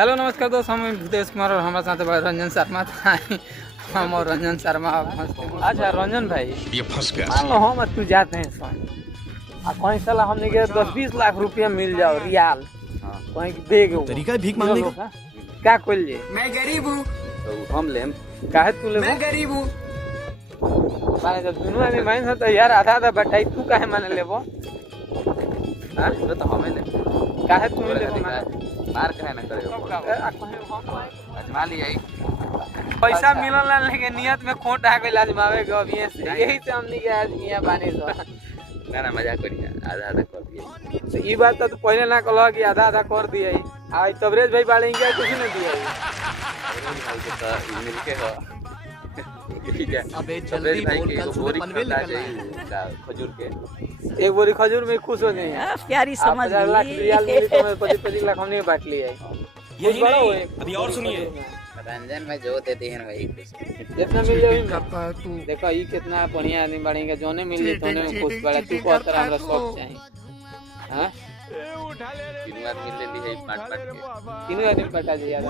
हेलो नमस्कार दोस्त, हम भूतेश कुमार और हमारे साथ रंजन शर्मा था। हम और रंजन शर्मा अच्छा रंजन भाई ये फंस गया। मान लो हम तू जाते हैं कहीं साला हमने के 10-20 लाख रुपया मिल जाओ रियाल कहीं दे गए तरीका है भीख मांगने का। क्या खोल जे मैं गरीब हूँ, तो हम लेम काहे तू ले मैं गरीब हूँ। माने जब दोनों आदमी माइन तो यार आधा आधा बटाई तू काहे माने लेबो हां तो हमें ले काहे तू ले मार काहे ना करे अजमा लिया पैसा मिलल ना लेके नियत में खोट आ गइल आजमावे के अभी से यही से हमनी के आज मियां बानी सो ना मजाक करिया आधा आधा कर दिए तो ई बात तो पहले ना कहलो कि आधा आधा कर दिए आई तबरेज भाई बाड़े क्या कुछ नहीं दिया भाई के तो मिलके हो ठीक है अबे जल्दी भाई बोल, के कल बोरी सुबह पनवेल खा निकलना जाए खजूर के एक बोरी खजूर में खुश हो जाए प्यारी समझ 50 लाख रियाल मिली तो मैं 25 लाख हमने बांट लिया है यही बड़ा हो नहीं, एक अभी और सुनिए। रंजन भाई जो देते हैं भाई जितना मिल जाए करता है तू देखो ये कितना बढ़िया आदमी बढ़ेगा जोने मिल जाए तोने में खुश बड़ा तू को तरह हमरा सब चाहिए हां तीन आदमी ले ली है पाट के तीनों आदमी पटा जी यार